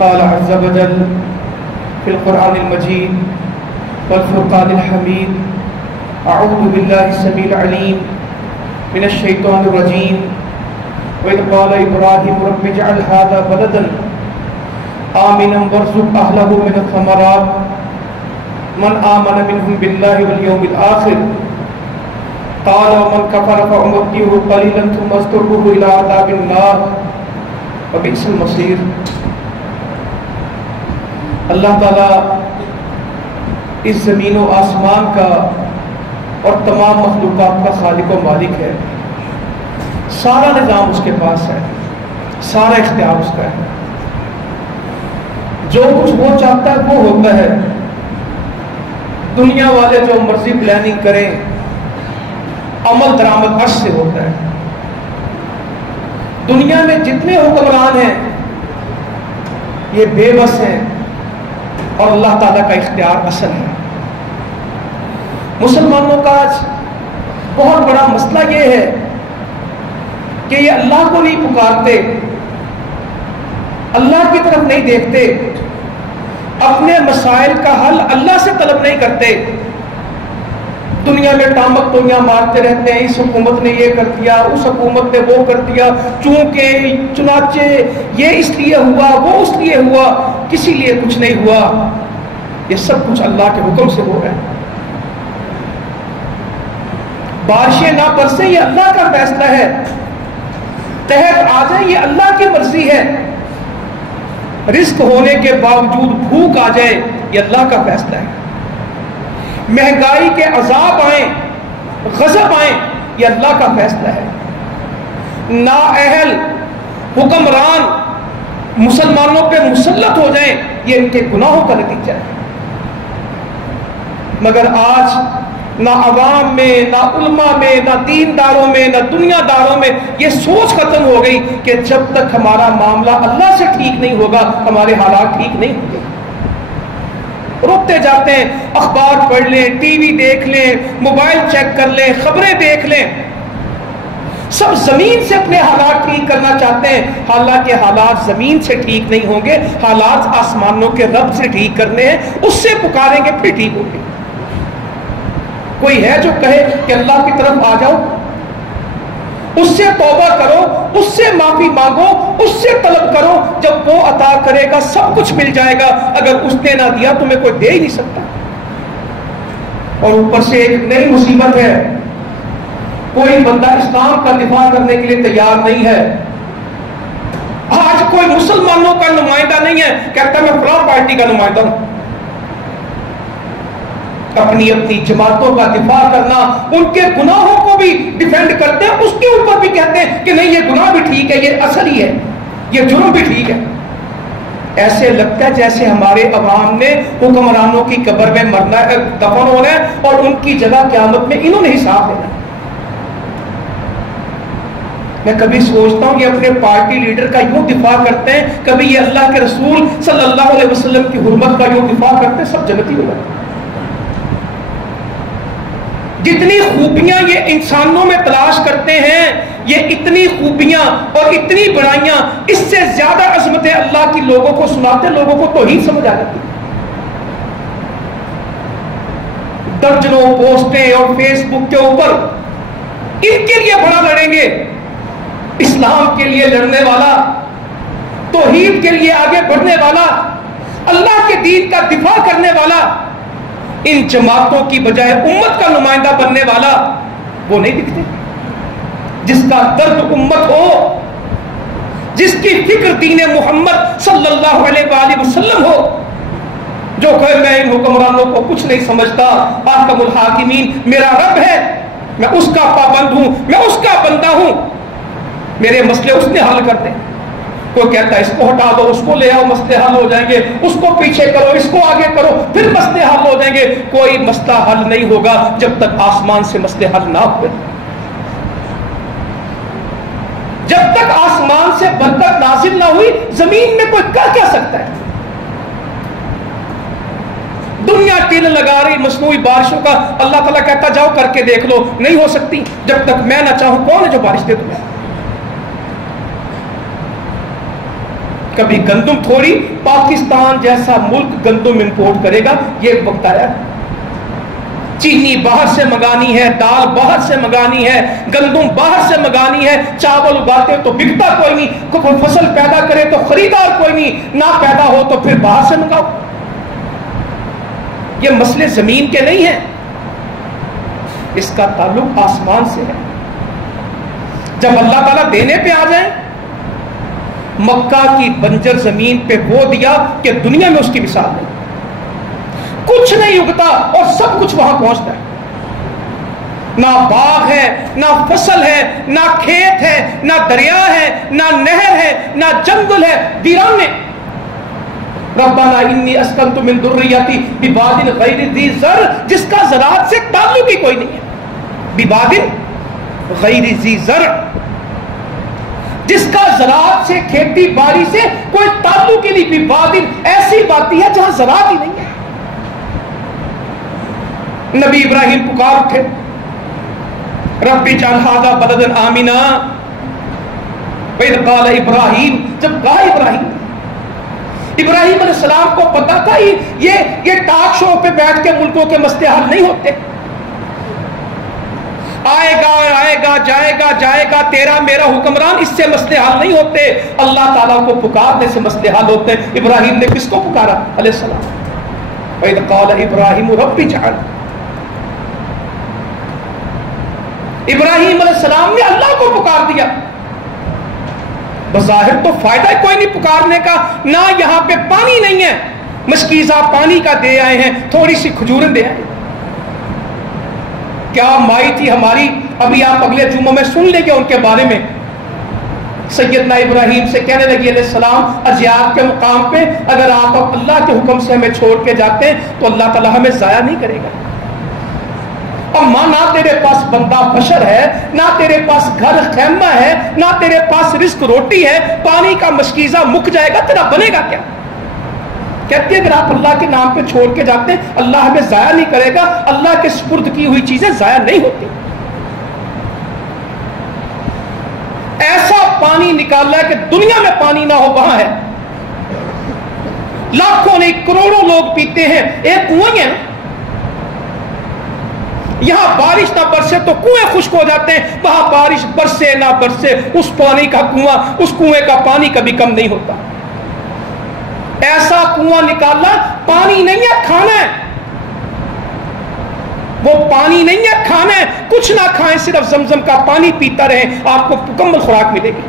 قال عز وجل في القرآن المجيد والفرقان الحميد أعوذ بالله السميع العليم من الشيطان الرجيم وإذ قال إبراهيم رب اجعل هذا بلدا آمنا وارزق أهله من الثمرات من آمن منهم بالله واليوم الآخر قال ومن كفر فأمتعه قليلا ثم أضطره إلى عذاب النار وبئس المصير. اللہ تعالیٰ اس زمین و آسمان کا اور تمام مخلوقات کا خالق و مالک ہے. سارا نظام اس کے پاس ہے, سارا اختیار اس کا ہے. جو کچھ وہ چاہتا ہے وہ ہوتا ہے. دنیا والے جو مرضی پلاننگ کریں, عمل درآمد عرش سے ہوتا ہے. دنیا میں جتنے حکمران ہیں یہ بے بس ہیں اور اللہ تعالیٰ کا اختیار اصل ہے. مسلمانوں کا آج بہت بڑا مسئلہ یہ ہے کہ یہ اللہ کو نہیں پکارتے, اللہ کی طرف نہیں دیکھتے, اپنے مسائل کا حل اللہ سے طلب نہیں کرتے. دنیا میں ٹامک ٹوئیاں مارتے رہتے ہیں, اس حکومت نے یہ کر دیا, اس حکومت نے وہ کر دیا, چونکہ چنانچہ یہ اس لیے ہوا, وہ اس لیے ہوا, کسی لیے کچھ نہیں ہوا. یہ سب کچھ اللہ کے حکم سے ہو رہا ہے. بارشیں نہ برسیں یہ اللہ کا فیصلہ ہے, قحط آ جائے یہ اللہ کی مرضی ہے, رزق ہونے کے باوجود بھوک آ جائے یہ اللہ کا فیصلہ ہے, مہنگائی کے عذاب آئیں, غضب آئیں یہ اللہ کا فیصلہ ہے. نااہل حکمران مسلمانوں پہ مسلط ہو جائیں یہ ان کے گناہوں کا نتیجہ ہے. مگر آج نہ عوام میں, نہ علماء میں, نہ دینداروں میں, نہ دنیا داروں میں یہ سوچ ختم ہو گئی کہ جب تک ہمارا معاملہ اللہ سے ٹھیک نہیں ہوگا ہمارے حالات ٹھیک نہیں ہوں گے. روکتے جاتے ہیں, اخبار پڑھ لیں, ٹی وی دیکھ لیں, موبائل چیک کر لیں, خبریں دیکھ لیں, سب زمین سے اپنے حالات ٹھیک کرنا چاہتے ہیں. حالانکہ حالات زمین سے ٹھیک نہیں ہوں گے, حالات آسمانوں کے رب سے ٹھیک کرنے ہیں, اس سے پکاریں گے پھر ٹھیک ہوں گے. کوئی ہے جو کہے کہ اللہ کی طرف آ جاؤ, اس سے توبہ کرو, اس سے معافی مانگو, اس سے طلب کرو, جب وہ عطا کرے گا سب کچھ مل جائے گا. اگر اس نے نہ دیا تمہیں کوئی دے ہی نہیں سکتا. اور اوپر سے ایک نئی مصیبت ہے, کوئی بندہ اسلام کا دفاع کرنے کے لیے تیار نہیں ہے. آج کوئی مسلمانوں کا نمائندہ نہیں ہے کہتا میں فلاں پارٹی کا نمائندہ ہوں. اپنی اپنی جماعتوں کا دفاع کرنا, ان کے گناہوں کو بھی ڈیفینڈ کرتے ہیں, اس کے اوپر بھی کہتے ہیں کہ نہیں یہ گناہ بھی ٹھیک ہے, یہ اثر ہی ہے, یہ جرم بھی ٹھیک ہے. ایسے لگتا ہے جیسے ہمارے عوام نے حکمرانوں کی قبر میں مرنا ہے, دفن ہونا ہے, اور ان کی جگہ قیامت میں انہوں نے حساب دینا. میں کبھی سوچتا ہوں کہ اپنے پارٹی لیڈر کا یوں دفاع کرتے ہیں, کبھی یہ اللہ کے رسول صلی اللہ علیہ وسلم کی حرمت کا یوں دفاع کرتے ہیں, سب جنتی ہو جاتے ہیں. جتنی خوبیاں یہ انسانوں میں تلاش کرتے ہیں, یہ اتنی خوبیاں اور اتنی بڑائیاں, اس سے زیادہ عظمت اللہ کی لوگوں کو سناتے, لوگوں کو توحید سمجھ آ جاتی. درجنوں پوسٹیں اور فیس بک کے اوپر ان کے لیے بڑا لڑیں گے, اسلام کے لیے لڑنے والا, توحید کے لیے آگے بڑھنے والا, اللہ کے دین کا دفاع کرنے والا, ان جماعتوں کی بجائے امت کا نمائندہ بننے والا وہ نہیں دکھتے. جس کا درد امت ہو, جس کی فکر دین محمد صلی اللہ علیہ وآلہ وسلم ہو, جو کہے میں ان حکمرانوں کو کچھ نہیں سمجھتا, احکم الحاکمین میرا رب ہے, میں اس کا پابند ہوں, میں اس کا بندہ ہوں, میرے مسئلے اس نے حل کر دیں. کوئی کہتا ہے اس کو ہٹا دو, اس کو لے آؤ, مسئلے حل ہو جائیں گے, اس کو پیچھے کرو, اس کو آگے کرو, پھر مسئلے حل ہو جائیں گے. کوئی مسئلہ حل نہیں ہوگا جب تک آسمان سے مسئلے حل نہ ہوئے. جب تک آسمان سے برکت نازل نہ ہوئی زمین میں کوئی کر کیا سکتا ہے. دنیا ٹیل لگا رہی مصنوعی بارشوں کا, اللہ تعالیٰ کہتا جاؤ کر کے دیکھ لو, نہیں ہو سکتی جب تک میں نہ چاہوں. کون ہے جو بارش دے تمہیں؟ کبھی گندم تھوڑی پاکستان جیسا ملک گندم امپورٹ کرے گا، یہ وقت آیا۔ چینی باہر سے منگانی ہے، دال باہر سے منگانی ہے، گندم باہر سے منگانی ہے، چاول اگاتے تو بکتا کوئی نہیں، کوئی فصل پیدا کرے تو خریدار کوئی نہیں، نہ پیدا ہو تو پھر باہر سے منگاؤ۔ یہ مسئلے زمین کے نہیں ہیں، اس کا تعلق آسمان سے ہے۔ جب اللہ تعالیٰ دینے پہ آ جائیں، مکہ کی بنجر زمین پہ وہ دیا کہ دنیا میں اس کی مثال نہیں، کچھ نہیں اگتا اور سب کچھ وہاں پہنچتا ہے، نہ باغ ہے، نہ فصل ہے، نہ کھیت ہے، نہ دریا ہے، نہ نہر ہے، نہ جنگل ہے، ویران میں۔ ربنا انی اسکنت من ذریتی بواد غیر ذی زرع، جس کا زراعت سے تعلق ہی کوئی نہیں ہے، بواد غیر ذی زرع، جس کا زراعت سے کھیتی باڑی سے کوئی تعلق ہی نہیں، بواد ایسی وادی ہے جہاں زراعت ہی نہیں ہے۔ نبی ابراہیم پکار اٹھے، رب اجعل ھذا بلدا آمنا، وَإِذْ قَالَ ابراہیم، جب کہا ابراہیم علیہ السلام کو پتا تھا یہ ٹاک شو پہ بیٹھ کے ملکوں کے مسئلے حل نہیں ہوتے، آئے گا جائے گا تیرا میرا حکمران، اس سے مسئلے حل نہیں ہوتے، اللہ تعالیٰ کو پکارنے سے مسئلے حل ہوتے ہیں۔ ابراہیم نے کس کو پکارا علیہ السلام؟ وَإِذْ قَالَ ابراہیم رب اجعل، ابراہیم علیہ السلام نے اللہ کو پکار دیا۔ بظاہر تو فائدہ کوئی نہیں پکارنے کا، نہ یہاں پہ پانی نہیں ہے، مشکیزہ پانی کا دے آئے ہیں، تھوڑی سی کھجوریں دے آئے۔ کیا مائی تھی ہماری، ابھی آپ اگلے جمعہ میں سن لیں گے ان کے بارے میں۔ سیدنا ابراہیم سے کہنے لگی علیہ السلام ارجعات کے مقام پہ، اگر آپ اللہ کے حکم سے ہمیں چھوڑ کے جاتے ہیں تو اللہ تعالیٰ ہمیں ضائع نہیں کرے گا۔ اما نہ تیرے پاس بندہ بشر ہے، نہ تیرے پاس گھر خیمہ ہے، نہ تیرے پاس رزق روٹی ہے، پانی کا مشکیزہ مک جائے گا، تیرا بنے گا کیا؟ کہتے ہیں اگر آپ اللہ کے نام پہ چھوڑ کے جاتے ہیں اللہ ہمیں ضائع نہیں کرے گا، اللہ کے سپرد کی ہوئی چیزیں ضائع نہیں ہوتی۔ ایسا پانی نکالا ہے کہ دنیا میں پانی نہ ہو وہاں ہے، لاکھوں نہیں کروڑوں لوگ پیتے ہیں، ایک کنویں ہے نا، یہاں بارش نہ برسے تو کنویں خشک ہو جاتے ہیں، وہاں بارش برسے نہ برسے اس پانی کا کنواں، اس کنویں کا پانی کبھی کم نہیں ہوتا۔ ایسا کنواں نکالا، پانی نہیں ہے کھانا ہے، وہ پانی نہیں ہے کھانا ہے، کچھ نہ کھائیں صرف زمزم کا پانی پیتا رہیں، آپ کو مکمل خوراک ملے گی۔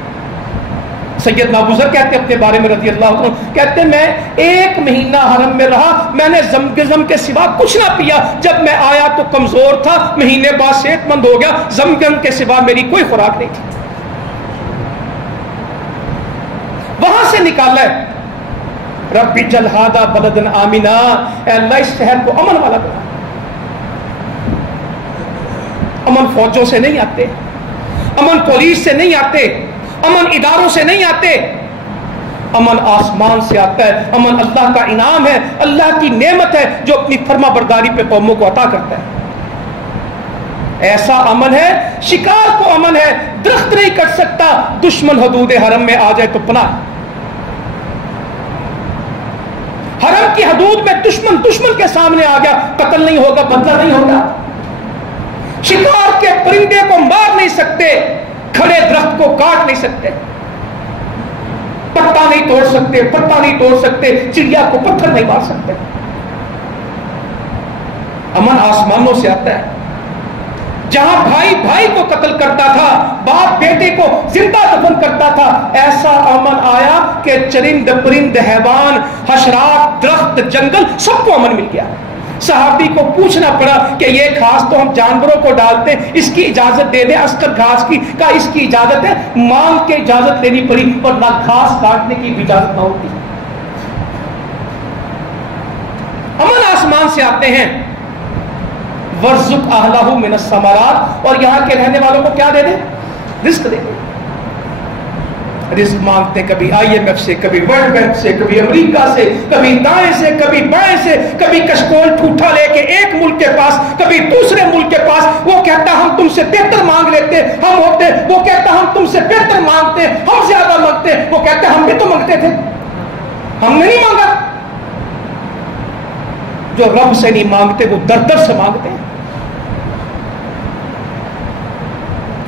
سیدنا ابو ذر کہتے اپنے بارے میں رضی اللہ عنہ، کہتے میں 1 مہینہ حرم میں رہا، میں نے زمزم کے سوا کچھ نہ پیا، جب میں آیا تو کمزور تھا، مہینے بعد صحت مند ہو گیا، زمزم کے سوا میری کوئی خوراک نہیں تھی۔ وہاں سے نکالا ہے رب اجعل ھذا بلدا آمنا، اے اللہ اس شہر کو امن والا بنا۔ امن فوجوں سے نہیں آتے، امن پولیس سے نہیں آتے، امن اداروں سے نہیں آتے، امن آسمان سے آتا ہے، امن اللہ کا انعام ہے، اللہ کی نعمت ہے جو اپنی فرما برداری پہ قوموں کو عطا کرتا ہے۔ ایسا امن ہے، شکار کو امن ہے، درخت نہیں کٹ سکتا، دشمن حدود حرم میں آ جائے تو پناہ۔ حرم کی حدود میں دشمن کے سامنے آ گیا، قتل نہیں ہوگا، بدلہ نہیں ہوگا، شکار کے پرندے کو مار نہیں سکتے، کھڑے درخت کو کاٹ نہیں سکتے، پتا نہیں توڑ سکتے، پتا نہیں توڑ سکتے، چڑیا کو پتھر نہیں مار سکتے۔ امن آسمانوں سے آتا ہے۔ جہاں بھائی بھائی کو قتل کرتا تھا، باپ بیٹے کو زندہ دفن کرتا تھا، ایسا امن آیا کہ چرند پرند حیوان، حشرات، درخت، جنگل سب کو امن مل گیا۔ صحابی کو پوچھنا پڑا کہ یہ گھاس تو ہم جانوروں کو ڈالتے ہیں، اس کی اجازت دے دیں، عسکر گھاس کی کا اس کی اجازت ہے، مانگ کے اجازت لینی پڑی، اور نہ گھاس کاٹنے کی بھی اجازت نہ ہوتی۔ امن آسمان سے آتے ہیں۔ وَارْزُقْ أَهْلَهُ مِنَ الثَّمَرَاتِ، اور یہاں کے رہنے والوں کو کیا دے دیں؟ رزق دے دیں۔ رزق مانگتے ہیں کبھی IMF سے، کبھی ورلڈ بینک سے، کبھی امریکہ سے، کبھی دائیں سے، کبھی بائیں سے، کبھی کشکول ٹھوٹا لے کے ایک ملک کے پاس، کبھی دوسرے ملک کے پاس. وہ کہتا ہم تم سے بہتر مانگ لیتے ہم ہوتے، وہ کہتا ہم تم سے بہتر مانگتے ہم زیادہ مانگتے، وہ کہتے ہم بھی تو مانگتے تھے، ہم نے نہیں مانگا. جو رب سے نہیں مانگتے وہ در در سے مانگتے ہیں.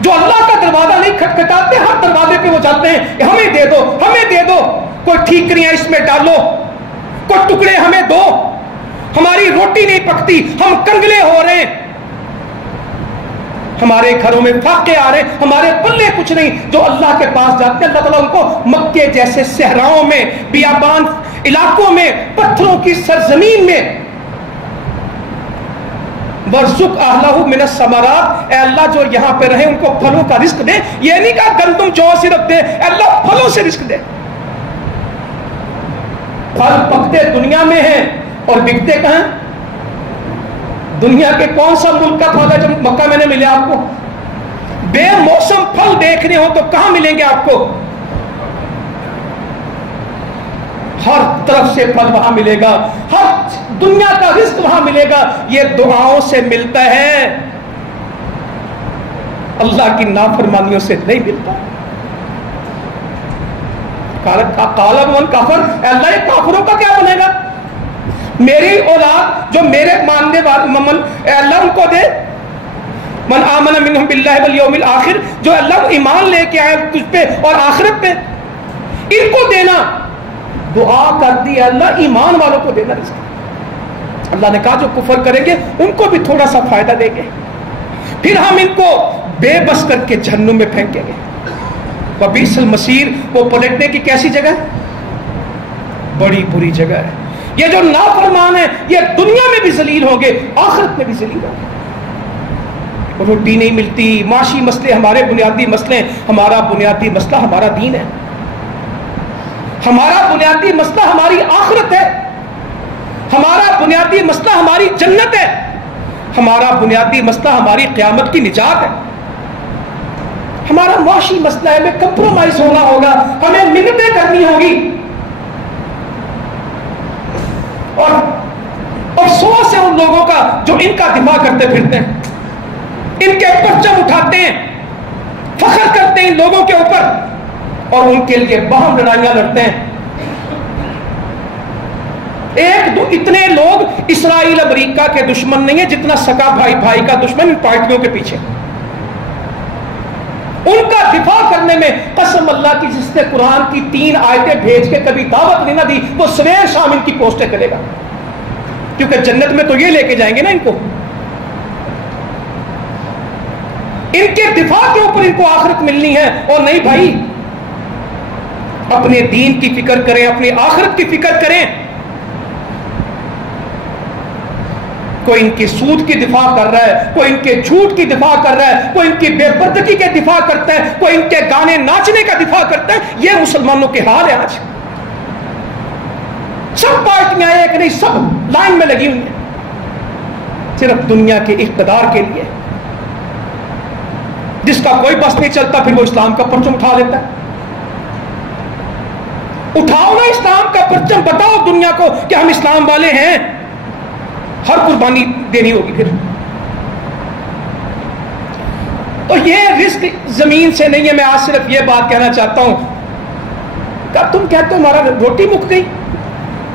جو اللہ کا دروازہ نہیں کھٹکھٹاتے ہر دروازے پہ وہ جاتے ہیں کہ ہمیں دے دو، ہمیں دے دو، کوئی ٹھیکریاں اس میں ڈالو، کوئی ٹکڑے ہمیں دو، ہماری روٹی نہیں پکتی، ہم کنگلے ہو رہے ہیں، ہمارے گھروں میں فاقے آ رہے ہیں، ہمارے پلے کچھ نہیں. جو اللہ کے پاس جاتے ہیں اللہ تعالیٰ ان کو مکے جیسے صحراؤں میں، بیابان علاقوں میں، پتھروں کی سرزمین میں وَارْزُقْ أَهْلَهُ مِنَ الثَّمَرَاتِ، اے اللہ جو یہاں پہ رہے ان کو پھلوں کا رزق دے. یہ نہیں کہا گندم جو صرف دے، اے اللہ پھلوں سے رزق دے. پھل پکتے دنیا میں ہیں اور بکتے کہاں؟ دنیا کے کون سا ملک کا پھل ہے جو مکہ میں نے ملے آپ کو؟ بے موسم پھل دیکھنے ہو تو کہاں ملیں گے آپ کو؟ ہر طرف سے پھل وہاں ملے گا، ہر دنیا کا رزق وہاں ملے گا. یہ دعاؤں سے ملتا ہے، اللہ کی نافرمانیوں سے نہیں ملتا. قال من کفر، اے اللہ یہ کافروں کا کیا بنے گا؟ میری اولاد جو میرے ماننے والے، اے اللہ ان کو دے. من آمن منہم باللہ والیوم الآخر، جو اللہ ایمان لے کے آئے تجھ پہ اور آخرت پہ، ان کو دینا. دعا کر دی اللہ ایمان والوں کو دینا رزق. اللہ نے کہا جو کفر کریں گے ان کو بھی تھوڑا سا فائدہ دیں گے، پھر ہم ان کو بے بس کر کے جہنم میں پھینکیں گے. وبئس المصیر، وہ پلٹنے کی کیسی جگہ ہے؟ بڑی بری جگہ ہے. یہ جو نافرمان ہیں یہ دنیا میں بھی ذلیل ہوں گے، آخرت میں بھی ذلیل ہوں گے. روٹی نہیں ملتی، معاشی مسئلے ہمارے بنیادی مسئلے. ہمارا بنیادی مسئلہ ہمارا دین ہے، ہمارا بنیادی مسئلہ ہماری آخرت ہے، ہمارا بنیادی مسئلہ ہماری جنت ہے، ہمارا بنیادی مسئلہ ہماری قیامت کی نجات ہے. ہمارا معاشی مسئلہ ہے، ہمیں کمپرومائز ہونا ہوگا، ہمیں منتیں کرنی ہوگی. اور افسوس ہے ان لوگوں کا جو ان کا دفاع کرتے پھرتے ہیں، ان کے پرچم اٹھاتے ہیں، فخر کرتے ہیں ان لوگوں کے اوپر اور ان کے لیے باہم لڑائیاں لڑتے ہیں. ایک دو اتنے لوگ اسرائیل امریکہ کے دشمن نہیں ہیں جتنا سکا بھائی بھائی کا دشمن ان پارٹیوں کے پیچھے. ان کا دفاع کرنے میں قسم اللہ کی جس نے قرآن کی 3 آیتیں بھیج کے کبھی دعوت نہیں نہ دی وہ سویر شام ان کی پوسٹیں کرے گا، کیونکہ جنت میں تو یہ لے کے جائیں گے نا ان کو. ان کے دفاع کے اوپر ان کو آخرت ملنی ہے. اور نہیں بھائی، اپنے دین کی فکر کریں، اپنی آخرت کی فکر کریں. کوئی ان کی سود کی دفاع کر رہا ہے، کوئی ان کے جھوٹ کی دفاع کر رہا ہے، کوئی ان کی بے پردگی کے دفاع کرتا ہے، کوئی ان کے گانے ناچنے کا دفاع کرتا ہے. یہ مسلمانوں کے حال ہے آج. سب پارٹیاں ایک نہیں، سب لائن میں لگی ہوئی ہیں صرف دنیا کے اقتدار کے لیے. جس کا کوئی بس نہیں چلتا پھر وہ اسلام کا پرچم اٹھا لیتا ہے. اٹھاؤ نا اسلام کا پرچم، بتاؤ دنیا کو کہ ہم اسلام والے ہیں. ہر قربانی دینی ہوگی پھر. تو یہ رزق زمین سے نہیں ہے. میں آج صرف یہ بات کہنا چاہتا ہوں کہ تم کہتے ہو ہمارا روٹی مک گئی.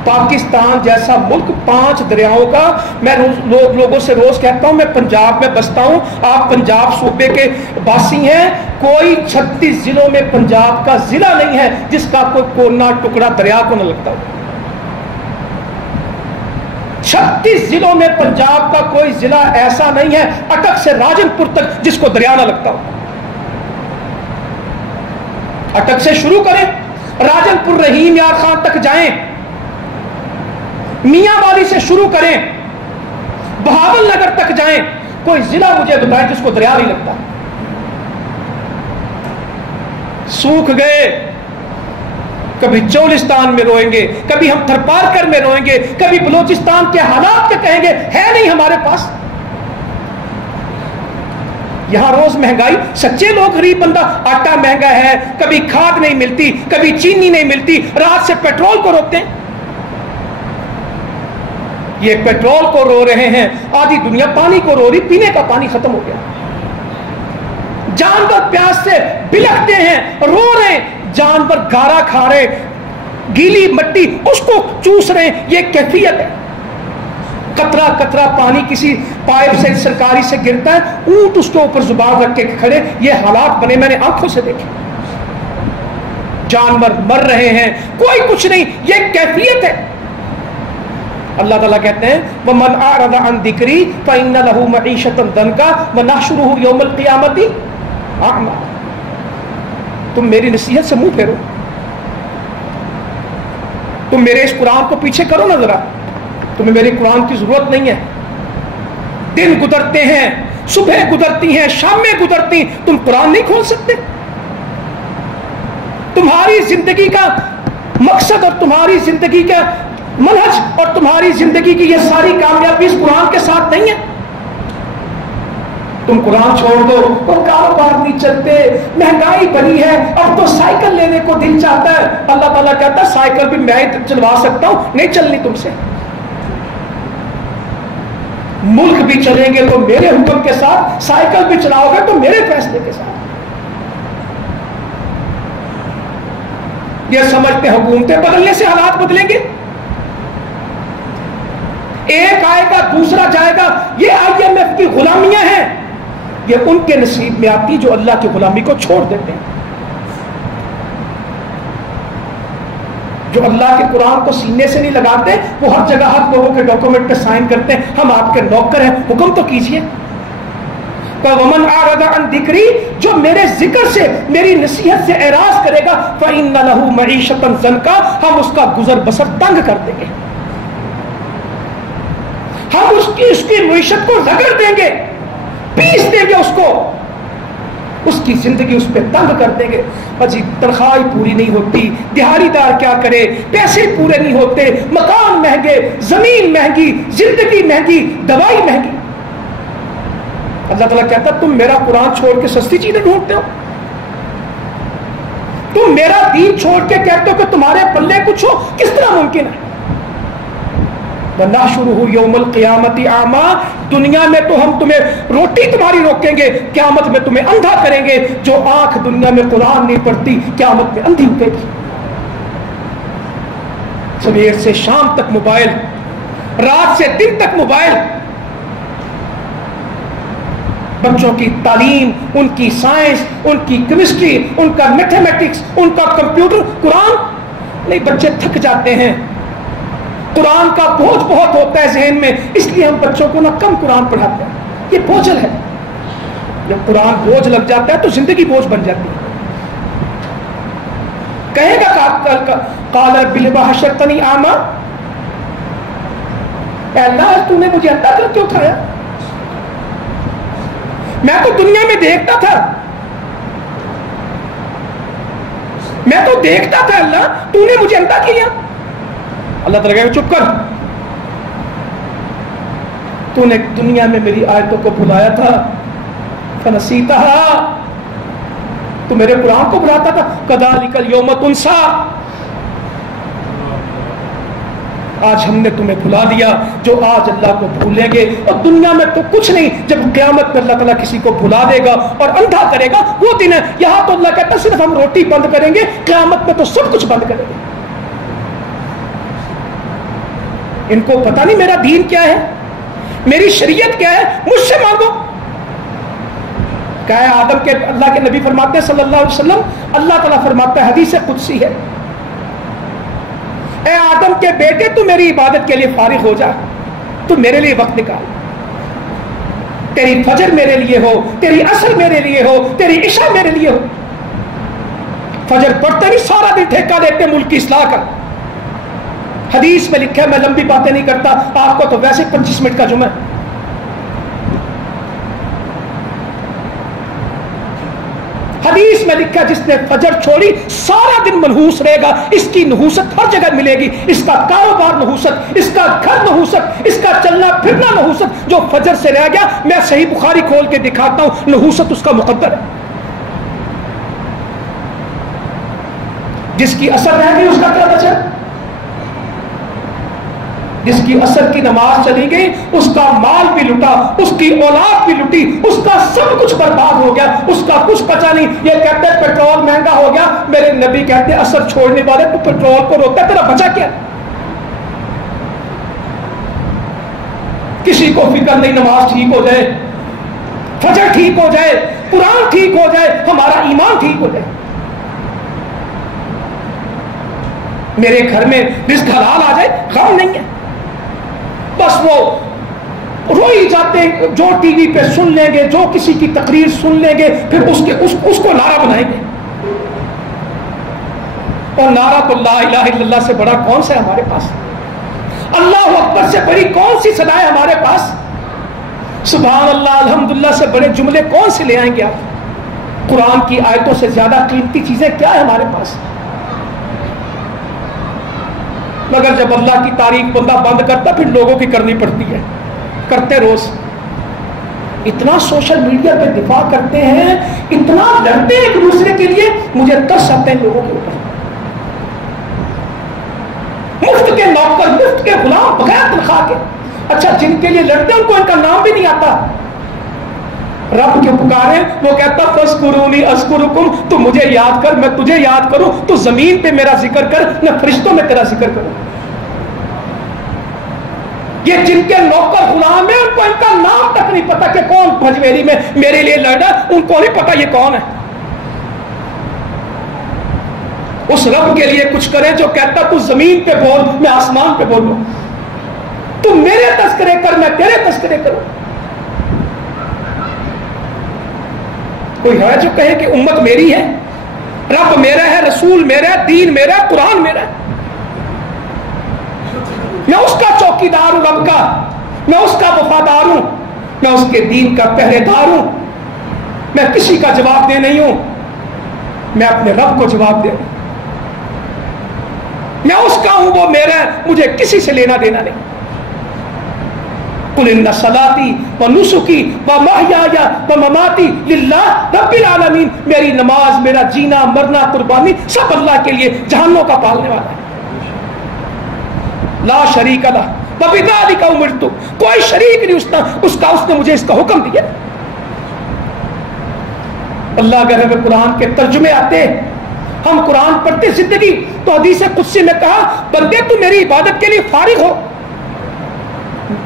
پاکستان جیسا ملک 5 دریاؤں کا، میں لوگوں سے روز کہتا ہوں، میں پنجاب میں بستا ہوں، آپ پنجاب صوبے کے باسی ہیں، کوئی 36 ضلعوں میں پنجاب کا ضلع نہیں ہے جس کا کوئی کونا ٹکڑا دریا کو نہ لگتا ہو. 36 ضلعوں میں پنجاب کا کوئی ضلع ایسا نہیں ہے اٹک سے راجن پور تک جس کو دریا نہ لگتا ہو. اٹک سے شروع کریں، راجن پور رحیم یار خان تک جائیں، میاں والی سے شروع کریں، بہاول نگر تک جائیں، کوئی ضلع مجھے بتائیں جس کو دریا نہیں لگتا. سوکھ گئے، کبھی چولستان میں روئیں گے، کبھی ہم تھرپارکر میں روئیں گے، کبھی بلوچستان کے حالات کے کہیں گے ہے نہیں ہمارے پاس. یہاں روز مہنگائی, سچے لوگ غریب بندہ, آٹا مہنگا ہے, کبھی کھاد نہیں ملتی, کبھی چینی نہیں ملتی, رات سے پیٹرول کو روکتے ہیں. یہ پیٹرول کو رو رہے ہیں, آدھی دنیا پانی کو رو رہی, پینے کا پانی ختم ہو گیا. جانور پیاس سے بلکتے ہیں, رو رہے ہیں, جانور گارا کھا رہے, گیلی مٹی اس کو چوس رہے ہیں. یہ کیفیت ہے. قطرہ قطرہ پانی کسی پائپ سے سرکاری سے گرتا ہے, اونٹ اس کے اوپر زبان رکھ کے کھڑے. یہ حالات بنے, میں نے آنکھوں سے دیکھے. جانور مر رہے ہیں, کوئی کچھ نہیں. یہ کیفیت ہے. اللہ تعالیٰ کہتے ہیں وَمَنْ أَعْرَضَ عَنْ ذِكْرِي فَإِنَّ لَهُ مَعِيشَةً ضَنْكًا وَنَحْشُرُهُ يَوْمَ الْقِيَامَةِ أَعْمَى. تم میری نصیحت سے منہ پھیرو, تم میرے اس قرآن کو پیچھے کرو نا ذرا. تمہیں میرے قرآن کی ضرورت نہیں ہے. دن گزرتے ہیں, صبح گزرتی ہیں, شامیں گزرتی, تم قرآن نہیں کھول سکتے. تمہاری زندگی کا مقصد اور تمہاری زندگی کا منہج اور تمہاری زندگی کی یہ ساری کامیابی اس قرآن کے ساتھ نہیں ہے. تم قرآن چھوڑ دو, اور کاروبار نہیں چلتے, مہنگائی بڑی ہے, اب تو سائیکل لینے کو دل چاہتا ہے. اللہ تعالیٰ کہتا ہے سائیکل بھی میں چلوا سکتا ہوں, نہیں چلنی تم سے. ملک بھی چلیں گے تو میرے حکم کے ساتھ, سائیکل بھی چلاؤ گے تو میرے فیصلے کے ساتھ. یہ سمجھتے حکومتیں بدلنے سے حالات بدلیں گے. ایک آئے گا دوسرا جائے گا. یہ IMF کی غلامیاں ہیں, یہ ان کے نصیب میں آتی جو اللہ کی غلامی کو چھوڑ دیتے ہیں, جو اللہ کے قرآن کو سینے سے نہیں لگاتے. وہ ہر جگہ ہر لوگوں کے ڈاکومنٹ پہ سائن کرتے ہیں, ہم آپ کے نوکر ہیں, حکم تو کیجئے. وَمَنْ أَعْرَضَ عَنْ ذِكْرِي, جو میرے ذکر سے میری نصیحت سے اعراض کرے گا فَإِنَّ لَهُ مَعِيشَةً ضَنْكًا, ہم اس کا گزر بسر تنگ کر دیں گے, ہم اس کی معیشت کو رگڑ دیں گے, پیس دیں گے, اس کو, اس کی زندگی اس پہ تنگ کر دیں گے. جی تنخواہ پوری نہیں ہوتی, دیہاڑی دار کیا کرے, پیسے پورے نہیں ہوتے, مکان مہنگے, زمین مہنگی, زندگی مہنگی, دوائی مہنگی. اللہ تعالیٰ کہتا تم میرا قرآن چھوڑ کے سستی چیزیں ڈھونڈتے ہو, تم میرا دین چھوڑ کے کہتے ہو کہ تمہارے پلے کچھ ہو, کس طرح ممکن ہے؟ وَنَحْشُرُهُ يَوْمَ الْقِيَامَةِ أَعْمَى, دنیا میں تو ہم تمہیں روٹی تمہاری روکیں گے, قیامت میں تمہیں اندھا کریں گے. جو آنکھ دنیا میں قرآن نہیں پڑھتی قیامت میں اندھی اٹھے گی. صبح سے شام تک موبائل, رات سے دن تک موبائل. بچوں کی تعلیم, ان کی سائنس, ان کی کیمسٹری, ان کا میتھمیٹکس, ان کا کمپیوٹر, قرآن نہیں. بچے تھک جاتے ہیں, قرآن کا بوجھ بہت ہوتا ہے ذہن میں, اس لیے ہم بچوں کو نہ کم قرآن پڑھاتے ہیں. یہ بوجھل ہے. جب قرآن بوجھ لگ جاتا ہے تو زندگی بوجھ بن جاتی ہے. کہے گا قال رب لما حشرتنی اعمی, اے اللہ تو نے مجھے اندھا کر کے اٹھایا, میں تو دنیا میں دیکھتا تھا, میں تو دیکھتا تھا اللہ, تو نے مجھے اندھا کیا. اللہ تعالیٰ کہے گا چپ کر, تو نے دنیا میں میری آیتوں کو بھلایا تھا, فنسیتہا, تو میرے قرآن کو بھلاتا تھا. کذالک الیوم تنسا, آج ہم نے تمہیں بھلا دیا. جو آج اللہ کو بھولیں گے, اور دنیا میں تو کچھ نہیں, جب قیامت میں اللہ تعالیٰ کسی کو بھلا دے گا اور اندھا کرے گا وہ دن ہے. یہاں تو اللہ کہتا ہے صرف ہم روٹی بند کریں گے, قیامت میں تو سب کچھ بند کریں گے. ان کو پتہ نہیں میرا دین کیا ہے, میری شریعت کیا ہے, مجھ سے مانگو. کہا ہے آدم کے, اللہ کے نبی فرماتے ہیں صلی اللہ علیہ وسلم, اللہ تعالیٰ فرماتا ہے, حدیث قدسی ہے, اے آدم کے بیٹے تو میری عبادت کے لیے فارغ ہو جا, تو میرے لیے وقت نکال. تیری فجر میرے لیے ہو, تیری عصر میرے لیے ہو, تیری عشاء میرے لیے ہو. فجر پڑھتے نہیں, سارا دن ٹھیکہ دیتے ملک کی اصلاح کا. حدیث میں لکھا ہے, میں لمبی باتیں نہیں کرتا, آپ کو تو ویسے 25 منٹ کا جمعہ ہے. حدیث میں لکھا جس نے فجر چھوڑی سارا دن منحوس رہے گا. اس کی نحوست ہر جگہ ملے گی. اس کا کاروبار نحوست, اس کا گھر نحوست, اس کا چلنا پھرنا نحوست. جو فجر سے رہ گیا, میں صحیح بخاری کھول کے دکھاتا ہوں, نحوست اس کا مقدر ہے. جس کی اثر رہ گئی اس کا کیا بچا؟ جس کی اثر کی نماز چلی گئی اس کا مال بھی لٹا, اس کی اولاد بھی لٹی, اس کا سب کچھ برباد ہو گیا, اس کا کچھ بچا نہیں. یہ کہتے ہیں پیٹرول مہنگا ہو گیا, میرے نبی کہتے ہیں اثر چھوڑنے والے تو پیٹرول کو روکتا ہے, تیرا بچا کیا؟ کسی کو فکر نہیں نماز ٹھیک ہو جائے, فجر ٹھیک ہو جائے, قرآن ٹھیک ہو جائے, ہمارا ایمان ٹھیک ہو جائے. میرے گھر میں رزق حلال آ جائے, غم نہیں ہے. بس وہ روئی جاتے ہیں, جو ٹی وی پہ سن لیں گے, جو کسی کی تقریر سن لیں گے, پھر اس کو نعرہ بنائیں گے. اور نعرہ تو لا الہ الا اللہ سے بڑا کون سا ہے ہمارے پاس؟ اللہ اکبر سے بڑی کون سی صدا ہے ہمارے پاس؟ سبحان اللہ الحمدللہ سے بڑے جملے کون سے لے آئیں گے آپ؟ قرآن کی آیتوں سے زیادہ قیمتی چیزیں کیا ہے ہمارے پاس؟ مگر جب اللہ کی تعریف بندہ بند کرتا پھر لوگوں کی کرنی پڑتی ہے. کرتے روز اتنا سوشل میڈیا پہ دفاع کرتے ہیں, اتنا لڑتے ہیں ایک دوسرے کے لیے, مجھے ترس آتے ہیں لوگوں کے اوپر. مفت کے نوکر, مفت کے غلام, بغیر تنخواہ کے. اچھا جن کے لیے لڑتے ہیں ان کو ان کا نام بھی نہیں آتا. رب کے پکارے, وہ کہتا فاذکرونی اذکرکم, تو مجھے یاد کر میں تجھے یاد کروں, تو زمین پہ میرا ذکر کر, میں فرشتوں میں تیرا ذکر کروں. یہ جن کے نوکر غلام ہیں ان کو ان کا نام تک نہیں پتا کہ کون بھجویری میں میرے لیے لڑا, ان کو نہیں پتا یہ کون ہے. اس رب کے لیے کچھ کرے جو کہتا تو زمین پہ بول, میں آسمان پہ بولوں, تو میرے تذکرے کر, میں تیرے تذکرے کروں. کوئی ہے جو کہے کہ امت میری ہے, رب میرا ہے, رسول میرا ہے, دین میرا ہے, قرآن میرا ہے. میں اس کا چوکیدار ہوں, رب کا, میں اس کا وفادار ہوں, میں اس کے دین کا پہرے دار ہوں. میں کسی کا جواب دے نہیں ہوں, میں اپنے رب کو جواب دے ہوں. میں اس کا ہوں, وہ میرا ہے, مجھے کسی سے لینا دینا نہیں. قل ان صلاتی و نسکی و محیای و مماتی للہ رب العالمین. میری نماز, میرا جینا, مرنا, قربانی سب اللہ کے لیے, جہانوں کا پالنے والا ہے. لا شریک لہ وبذالک امرت, کوئی شریک نہیں اس کا اس نے مجھے اس کا حکم دیا. اللہ کے رب قرآن کے ترجمے آتے, ہم قرآن پڑھتے زندگی, تو حدیث قدسی میں کہا بندے تو میری عبادت کے لیے فارغ ہو,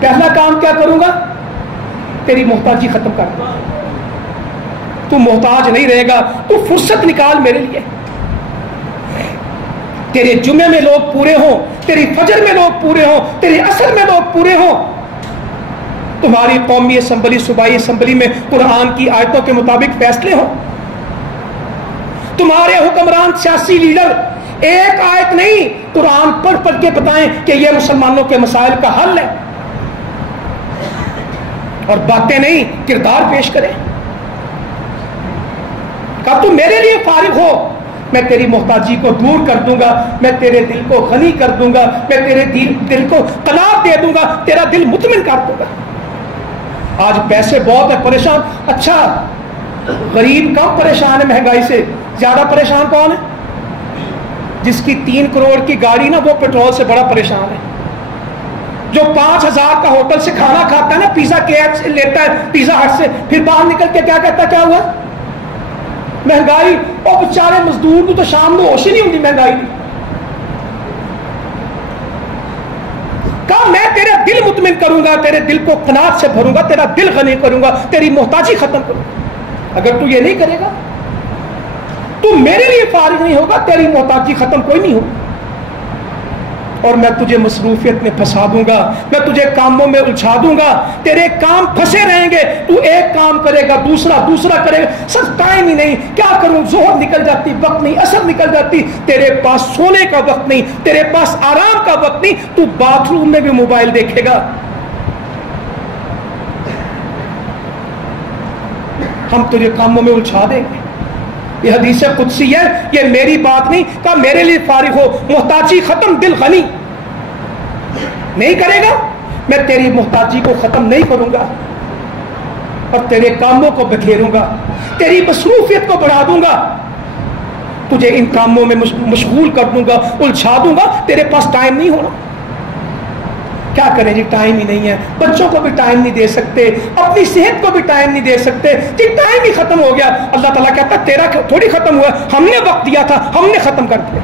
پہلا کام کیا کروں گا؟ تیری محتاجی ختم کر دوں. تو محتاج نہیں رہے گا, تو فرصت نکال میرے لیے. تیرے جمعے میں لوگ پورے ہوں, تیری فجر میں لوگ پورے ہوں, تیرے عصر میں لوگ پورے ہوں, تمہاری قومی اسمبلی, صوبائی اسمبلی میں قرآن کی آیتوں کے مطابق فیصلے ہوں, تمہارے حکمران سیاسی لیڈر ایک آیت نہیں قرآن پڑھ پڑھ کے بتائیں کہ یہ مسلمانوں کے مسائل کا حل ہے, اور باتیں نہیں کردار پیش کریں. کہا تو میرے لیے فارغ ہو, میں تیری محتاجی کو دور کر دوں گا, میں تیرے دل کو غنی کر دوں گا, میں تیرے دل کو قناعت دے دوں گا, تیرا دل مطمئن کر دوں گا. آج پیسے بہت ہے, پریشان. اچھا غریب کم پریشان ہے مہنگائی سے, زیادہ پریشان کون ہے؟ جس کی 3 کروڑ کی گاڑی نا, وہ پیٹرول سے بڑا پریشان ہے. جو 5,000 کا ہوٹل سے کھانا کھاتا ہے نا, پیزا KFC لیتا ہے پیزا ہٹ سے, پھر باہر نکل کے کیا کہتا ہے کیا ہوا مہنگائی, اور بیچارے مزدور تو شام کو ہوش ہی نہیں ہوتی مہنگائی کی. کہا میں تیرے دل مطمئن کروں گا, تیرے دل کو قناعت سے بھروں گا, تیرا دل غنی کروں گا, تیری محتاجی ختم کروں گا. اگر تو یہ نہیں کرے گا تو میرے لیے فارغ نہیں ہوگا, تیری محتاجی ختم کوئی نہیں ہوگی. اور میں تجھے مصروفیت میں پھنسا دوں گا, میں تجھے کاموں میں الجھا دوں گا, تیرے کام پھنسے رہیں گے, تو ایک کام کرے گا دوسرا کرے گا, سب ٹائم ہی نہیں. کیا کروں, ظہر نکل جاتی, وقت نہیں, عصر نکل جاتی, تیرے پاس سونے کا وقت نہیں, تیرے پاس آرام کا وقت نہیں, تو باتھ روم میں بھی موبائل دیکھے گا. ہم تجھے کاموں میں الجھا دیں گے, یہ حدیث قدسی ہے، یہ میری بات نہیں، کہا میرے لیے فارغ ہو، محتاجی ختم، دل غنی نہیں کرے گا، میں تیری محتاجی کو ختم نہیں کروں گا اور تیرے کاموں کو بکھیروں گا، تیری مصروفیت کو بڑھا دوں گا، تجھے ان کاموں میں مشغول کر دوں گا، الجھا دوں گا، تیرے پاس ٹائم نہیں ہونا۔ کیا کریں جی، ٹائم ہی نہیں ہے، بچوں کو بھی ٹائم نہیں دے سکتے، اپنی صحت کو بھی ٹائم نہیں دے سکتے، جی ٹائم ہی ختم ہو گیا۔ اللہ تعالیٰ کہتا تیرا تھوڑی ختم ہوا، ہم نے وقت دیا تھا، ہم نے ختم کر دیا۔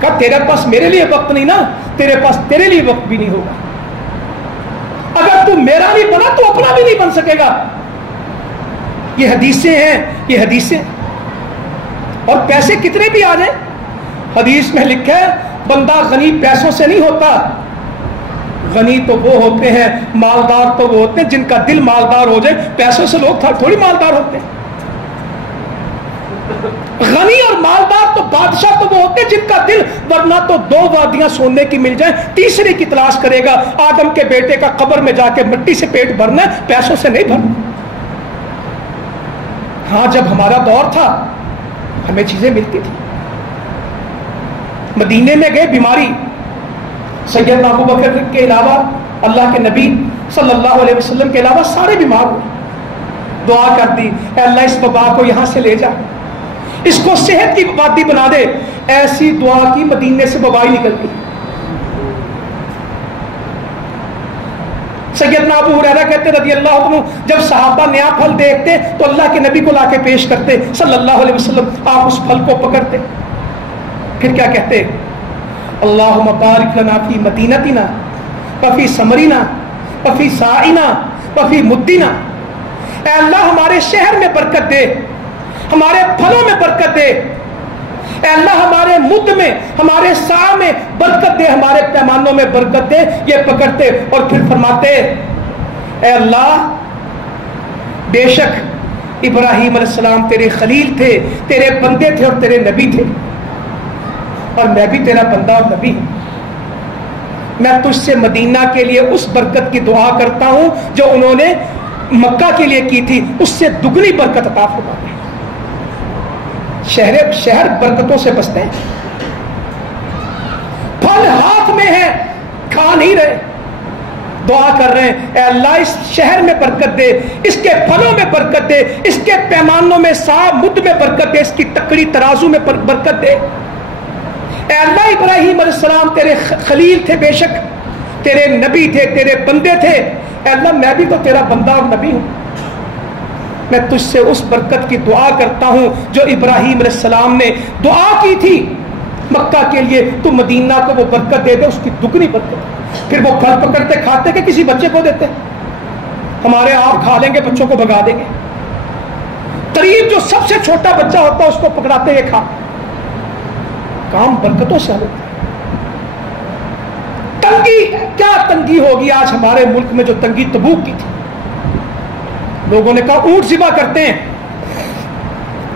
کہا تیرے پاس میرے لیے وقت نہیں نا، تیرے پاس تیرے لیے وقت بھی نہیں ہوگا، اگر تو میرا نہیں بنا تو اپنا بھی نہیں بن سکے گا۔ یہ حدیثیں ہیں، یہ حدیثیں، اور پیسے کتنے بھی آ جائیں، حدیث میں لکھا ہے بندہ غنی پیسوں سے نہیں ہوتا، غنی تو وہ ہوتے ہیں، مالدار تو وہ ہوتے ہیں جن کا دل مالدار ہو جائے، پیسوں سے لوگ تھوڑی مالدار ہوتے ہیں۔ غنی اور مالدار تو بادشاہ تو وہ ہوتے ہیں جن کا دل، ورنہ تو 2 وادیاں سونے کی مل جائیں تیسری کی تلاش کرے گا۔ آدم کے بیٹے کا قبر میں جا کے مٹی سے پیٹ بھرنا ہے، پیسوں سے نہیں بھرنا۔ ہاں جب ہمارا دور تھا ہمیں چیزیں ملتی تھی، مدینے میں گئے، بیماری، سیدنا ابو بکر کے علاوہ، اللہ کے نبی صلی اللہ علیہ وسلم کے علاوہ سارے بیمار ہوئے، دعا کر دی اے اللہ اس وبا کو یہاں سے لے جا، اس کو صحت کی وادی بنا دے۔ ایسی دعا کی مدینے سے وبا ہی نکل گئی۔ سیدنا ابو ہریرہ کہتے رضی اللہ عنہ جب صحابہ نیا پھل دیکھتے تو اللہ کے نبی کو لا کے پیش کرتے صلی اللہ علیہ وسلم، آپ اس پھل کو پکڑتے، پھر کیا کہتے؟ اللہم بارک لنا فی مدینتنا وفی ثمرنا وفی ساعنا وفی مدنا، اے اللہ ہمارے شہر میں برکت دے، ہمارے پھلوں میں برکت دے، اے اللہ ہمارے مد میں، ہمارے سا میں برکت دے، ہمارے پیمانوں میں برکت دے۔ یہ پکڑتے اور پھر فرماتے اے اللہ بے شک ابراہیم علیہ السلام تیرے خلیل تھے، تیرے بندے تھے اور تیرے نبی تھے، اور میں بھی تیرا بندہ اور نبی ہوں، میں تجھ سے مدینہ کے لیے اس برکت کی دعا کرتا ہوں جو انہوں نے مکہ کے لیے کی تھی، اس سے دگنی برکت عطا فرما دے۔ شہر برکتوں سے بستے ہیں، پھل ہاتھ میں ہے کھا نہیں رہے، دعا کر رہے ہیں اے اللہ اس شہر میں برکت دے، اس کے پھلوں میں برکت دے، اس کے پیمانوں میں سا مد میں برکت دے، اس کی تکڑی ترازو میں برکت دے۔ اے اللہ ابراہیم علیہ السلام تیرے خلیل تھے، بے شک تیرے نبی تھے، تیرے بندے تھے، اے اللہ میں بھی تو تیرا بندہ اور نبی ہوں، میں تجھ سے اس برکت کی دعا کرتا ہوں جو ابراہیم علیہ السلام نے دعا کی تھی مکہ کے لیے، تو مدینہ کو وہ برکت دے دے، اس کی دگنی برکت۔ پھر وہ پھل پکڑتے کھاتے کہ کسی بچے کو دیتے، ہمارے آپ کھا لیں گے بچوں کو بھگا دیں گے، قریب جو سب سے چھوٹا بچہ ہوتا ہے اس کو پکڑاتے یہ کھا، کام برکتوں سے ہوتا ہے۔ تنگی کیا تنگی ہوگی آج ہمارے ملک میں جو تنگی تبوک کی تھی، لوگوں نے کہا اونٹ ذبح کرتے ہیں،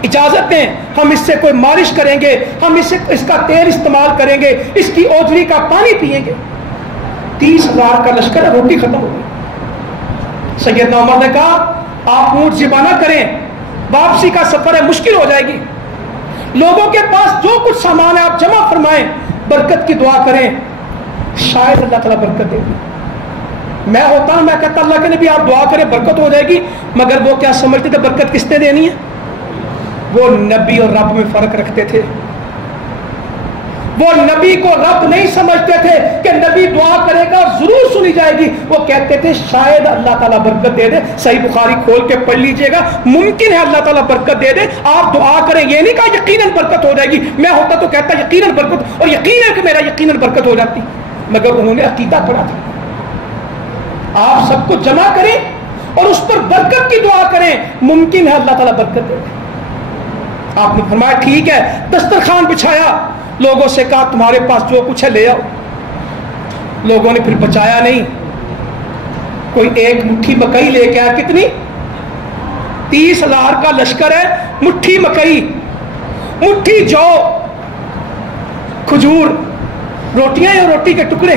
اجازت دیں، ہم اس سے کوئی مالش کریں گے، ہم اس کا تیل استعمال کریں گے، اس کی اوجری کا پانی پیئیں گے۔ 30,000 کا لشکر ہے، روٹی ختم ہو گئی۔ سیدنا عمر نے کہا آپ اونٹ ذبح نہ کریں، واپسی کا سفر ہے، مشکل ہو جائے گی، لوگوں کے پاس جو کچھ سامان ہے آپ جمع فرمائیں، برکت کی دعا کریں، شاید اللہ تعالیٰ برکت دے گی۔ میں ہوتا ہوں میں کہتا اللہ کے نبی آپ دعا کریں برکت ہو جائے گی، مگر وہ کیا سمجھتے تھے برکت کس نے دینی ہے؟ وہ نبی اور رب میں فرق رکھتے تھے، وہ نبی کو رب نہیں سمجھتے تھے کہ نبی دعا کرے گا ضرور سنی جائے گی، وہ کہتے تھے شاید اللہ تعالیٰ برکت دے دے۔ صحیح بخاری کھول کے پڑھ لیجئے گا، ممکن ہے اللہ تعالیٰ برکت دے دے، آپ دعا کریں، یہ نہیں کہا یقیناً برکت ہو جائے گی۔ میں ہوتا تو کہتا یقیناً برکت، اور یقیناً کہ میرا یقیناً برکت ہو جاتی، مگر انہوں نے عقیدہ پڑھا تھا۔ آپ سب کو جمع کریں اور اس پر برکت کی دعا کریں، ممکن ہے اللہ تعالیٰ برکت دے دے۔ آپ نے فرمایا ٹھیک ہے، دسترخوان بچھایا، لوگوں سے کہا تمہارے پاس جو کچھ ہے لے آؤ، لوگوں نے پھر بچایا نہیں، کوئی ایک مٹھی مکئی لے کے آیا، کتنی؟ 30,000 کا لشکر ہے، مٹھی مکئی، مٹھی جو، کھجور، روٹیاں یا روٹی کے ٹکڑے،